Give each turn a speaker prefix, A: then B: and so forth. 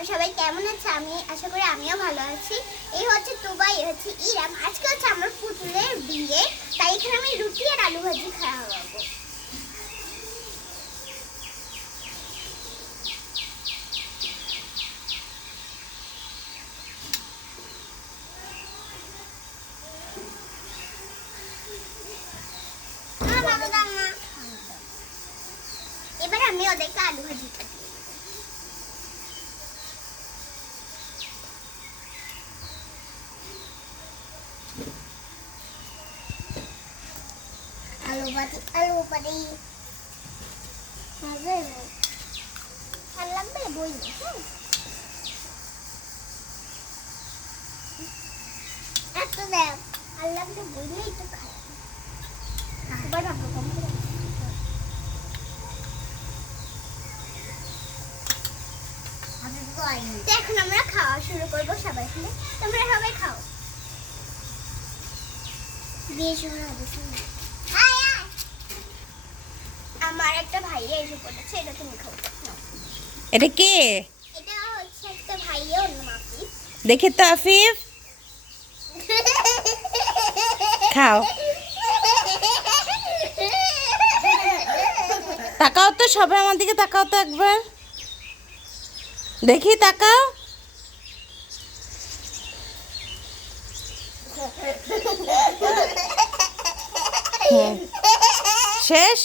A: তোমরা সবাই কেমন আছো? আমি আশা করি আমিও ভালো আছি। এই হচ্ছে তুবাই হচ্ছে ইরাম। আজকে হচ্ছে আমার পুতুলের বিয়ে, তাই এখানে আমি রুটি আর আলু ভাজি খাওয়াবো। এবার আমি ওদেরকে আলু ভাজিটা আলু ভাজি আলু ভাজি আর লাগবে বই এত দেখ লাগবে বইলেই তো খাই এখন আমরা খাওয়া শুরু করব সবাই তোমরা সবাই খাও বিয়ে শুরু হবে। আমার একটা ভাইয়া এসে পড়েছে এটা তুমি খাও।
B: এটা কে?
A: এটা হচ্ছে একটা ভাইয়া অন্য
B: দেখে তো আফিফ। খাও। তাকাও তো সবাই আমার দিকে তাকাও তো একবার। দেখি তাকাও। শেষ?